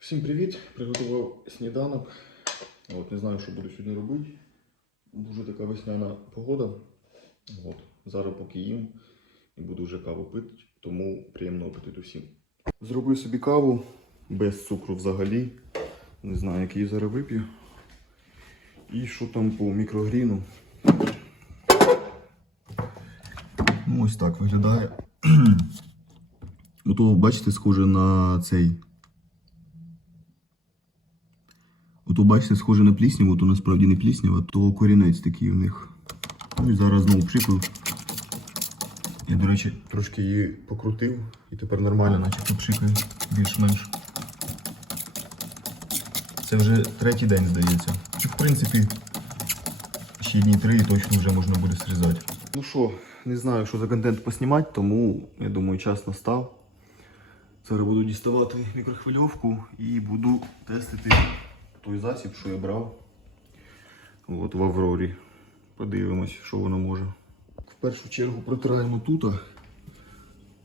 Всім привіт! Приготував сніданок. От, не знаю, що буду сьогодні робити. Дуже така весняна погода. От, зараз поки їм і буду вже каву пити, тому приємного апетиту всім. Зробив собі каву без цукру взагалі. Не знаю, як її зараз вип'ю. І що там по мікрогріну. Ну, ось так виглядає. Ото, бачите, схоже на цей. Ото, бачите, схоже на плісняву, то насправді не пліснява, то корінець такий у них. Ну і зараз знову пшикаю. Я, до речі, трошки її покрутив і тепер нормально, наче пшикає більш-менш. Це вже третій день, здається. Чи в принципі ще дні три і точно вже можна буде срізати. Ну що, не знаю, що за контент поснімати, тому я думаю, час настав. Зараз буду діставати мікрохвильовку і буду тестити той засіб, що я брав от, в Аврорі. Подивимось, що воно може. В першу чергу протираємо тут,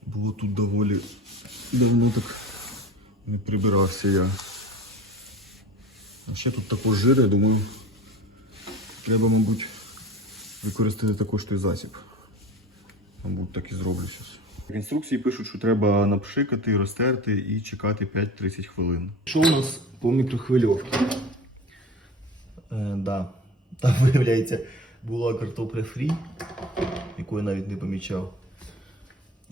бо тут доволі давно так не прибирався я. А ще тут також жир, я думаю, треба, мабуть, використати також той засіб. Мабуть, так і зроблю зараз. В інструкції пишуть, що треба напшикати, розтерти і чекати 5-30 хвилин. Що у нас по мікрохвильовці? Е, да. Там, виявляється, була картопля фрі, яку я навіть не помічав.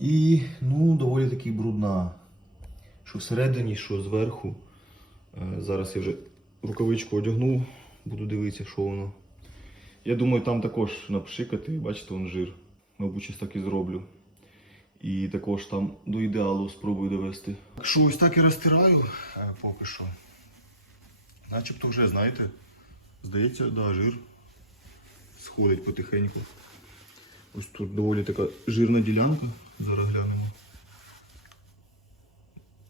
І ну, доволі таки брудна. Що всередині, що зверху. Е, Зараз я вже рукавичку одягнув, буду дивитися, що воно. Я думаю, там також напшикати, бачите, вон жир. Мабуть, щось так і зроблю. І також там до ідеалу спробую довести. Так що ось так і розтираю е, поки що. Начебто вже, знаєте, здається, да, жир сходить потихеньку. Ось тут доволі така жирна ділянка. Зараз глянемо.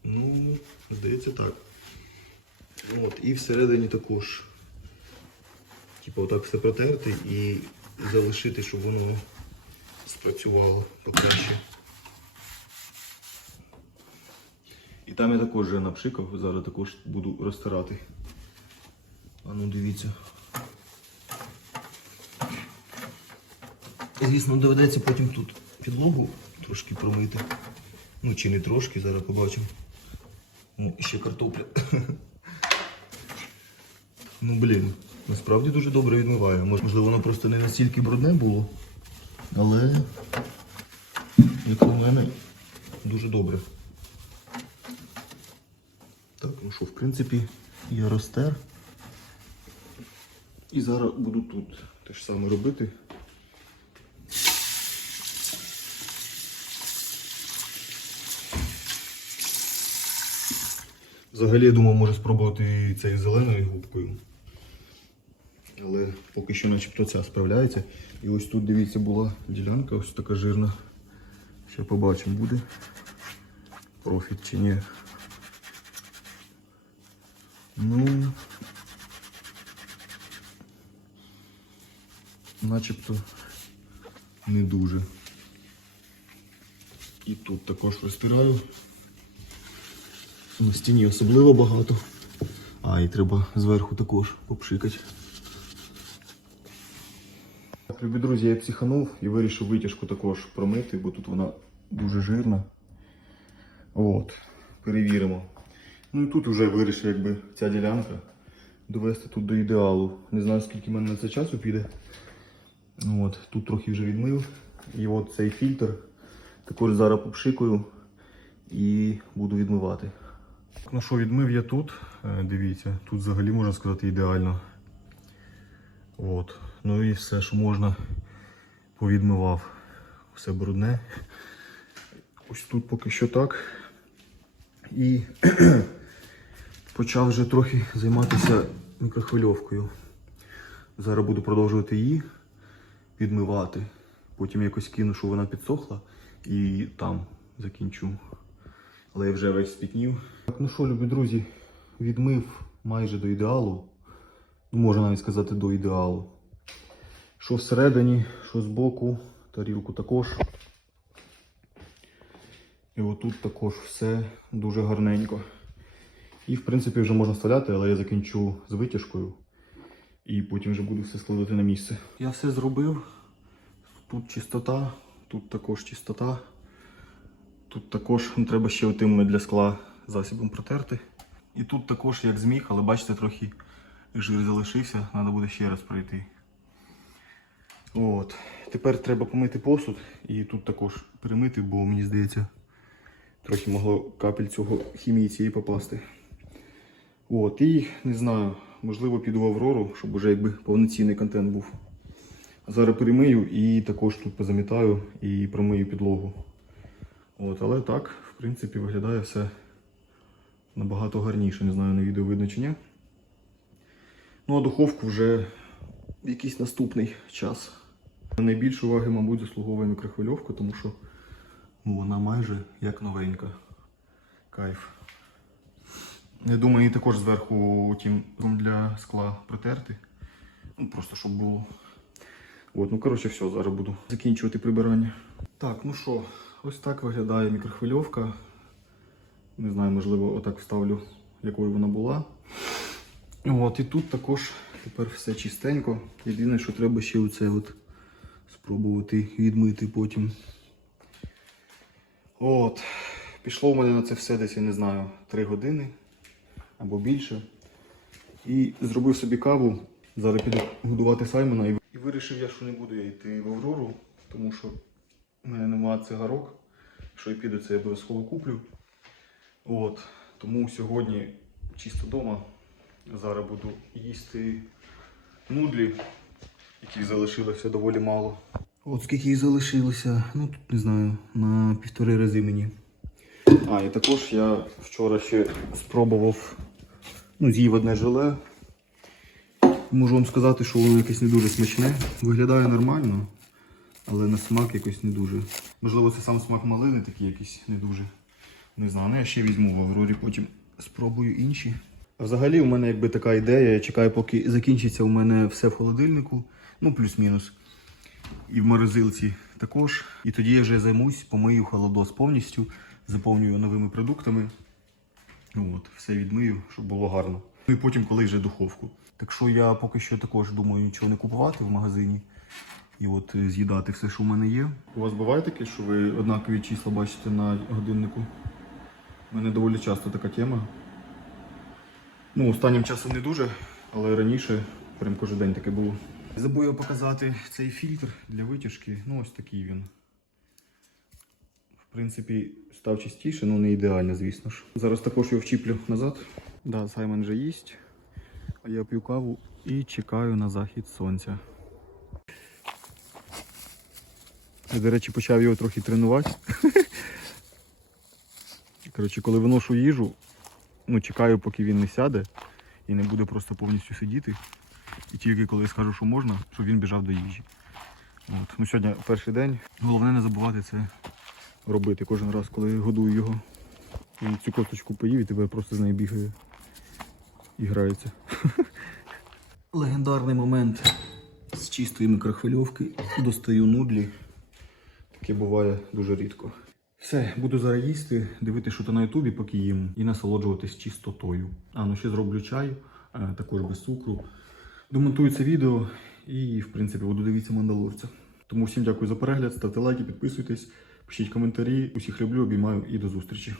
Ну, здається так. От, і всередині також. Типу отак все протерти і залишити, щоб воно спрацювало покраще. Там я також вже напшикав, зараз також буду розтирати. А ну дивіться. Звісно, доведеться потім тут підлогу трошки промити. Ну чи не трошки, зараз побачимо. Ну, і ще картопля. Ну блін, насправді дуже добре відмиває. Можливо, воно просто не настільки брудне було. Але, як на мене, дуже добре. Так, ну що, в принципі, я розтер. І зараз буду тут те ж саме робити. Взагалі, я думав, може спробувати цією зеленою губкою. Але поки що начебто ця справляється. І ось тут, дивіться, була ділянка, ось така жирна. Ще побачимо, буде профіт чи ні. Ну, начебто не дуже. І тут також розтираю. На стіні особливо багато. А, і треба зверху також попшикати. Любі друзі, я психанув і вирішив витяжку також промити, бо тут вона дуже жирна. От, перевіримо. Ну і тут вже вирішив, якби ця ділянка довести тут до ідеалу. Не знаю, скільки в мене на це часу піде. Ну От, тут трохи вже відмив. І от цей фільтр також зараз попшикую і буду відмивати. Ну що, відмив я тут. Е, Дивіться, тут взагалі можна сказати ідеально. От. Ну і все, що можна, повідмивав. Все брудне. Ось тут поки що так. І почав вже трохи займатися мікрохвильовкою. Зараз буду продовжувати її відмивати. Потім якось кину, що вона підсохла, і там закінчу. Але я вже весь спітнів. Так, ну що, любі друзі, відмив майже до ідеалу. Ну, можна навіть сказати до ідеалу. Що всередині, що збоку, тарілку також. І отут також все дуже гарненько. І, в принципі, вже можна вставляти, але я закінчу з витяжкою. І потім вже буду все складати на місце. Я все зробив. Тут чистота, тут також чистота. Тут також ну, треба ще отим для скла засібом протерти. І тут також як зміг, але бачите, трохи жир залишився, треба буде ще раз пройти. От. Тепер треба помити посуд і тут також перемити, бо мені здається, трохи могло капель цього хімії цієї попасти. От, і не знаю, можливо, піду в Аврору, щоб уже якби повноцінний контент був. Зараз перемию і також тут позамітаю і промию підлогу. От, але так, в принципі, виглядає все набагато гарніше. Не знаю, на відео видно чи ні. Ну а духовку вже в якийсь наступний час. Найбільше уваги, мабуть, заслуговує мікрохвильовка, тому що вона майже як новенька. Кайф. Я думаю, її також зверху тим для скла протерти. Ну, просто щоб було. От, ну коротше, все, зараз буду закінчувати прибирання. Так, ну що, ось так виглядає мікрохвильовка. Не знаю, можливо, отак вставлю, якою вона була. От, і тут також тепер все чистенько. Єдине, що треба ще оце от спробувати відмити потім. От. Пішло в мене на це все десь, я не знаю, 3 години або більше. І зробив собі каву. Зараз піду годувати Саймона. І вирішив я, що не буду я йти в Аврору, тому що в мене немає цигарок. Якщо я піду, це я обов'язково куплю. От. Тому сьогодні чисто вдома. Зараз буду їсти нудлі, яких залишилося доволі мало. От скільки їх залишилося, ну тут не знаю, на півтори рази мені. А, і також я вчора ще спробував, ну, з'їв одне желе. Можу вам сказати, що воно якесь не дуже смачне. Виглядає нормально, але на смак якось не дуже. Можливо, це сам смак малини такий якийсь не дуже. Не знаю, ну я ще візьму в Аврорі, потім спробую інші. Взагалі у мене якби така ідея, я чекаю, поки закінчиться у мене все в холодильнику, ну плюс-мінус. І в морозилці також. І тоді я вже займусь, помию холодос повністю, заповнюю новими продуктами. Ну От, все відмию, щоб було гарно. Ну і потім, коли вже духовку. Так що я поки що також думаю нічого не купувати в магазині. І от е, з'їдати все, що в мене є. У вас буває таке, що ви однакові числа бачите на годиннику? У мене доволі часто така тема. Ну, останнім часом не дуже, але раніше прям кожен день таке було. Забув я показати цей фільтр для витяжки. Ну, ось такий він. В принципі, став чистіше, ну не ідеально, звісно ж. Зараз також його вчіплю назад. Да, Саймон вже їсть. А я п'ю каву і чекаю на захід сонця. Я, до речі, почав його трохи тренувати. Коротше, коли виношу їжу, ну, чекаю, поки він не сяде і не буде просто повністю сидіти. І тільки коли я скажу, що можна, щоб він біжав до їжі. От. Ну, сьогодні перший день. Головне не забувати це робити кожен раз, коли годую його. Він цю косточку поїв і тебе просто з нею бігає і грається. Легендарний момент з чистої мікрохвильовки. Достаю нудлі. Таке буває дуже рідко. Все, буду зараз їсти, дивитися, що то на ютубі, поки їм, і насолоджуватись чистотою. А ну ще зроблю чай, також без цукру. Домонтую це відео і, в принципі, буду дивитися мандалорця. Тому всім дякую за перегляд, ставте лайки, підписуйтесь, пишіть коментарі. Усіх люблю, обіймаю і до зустрічі.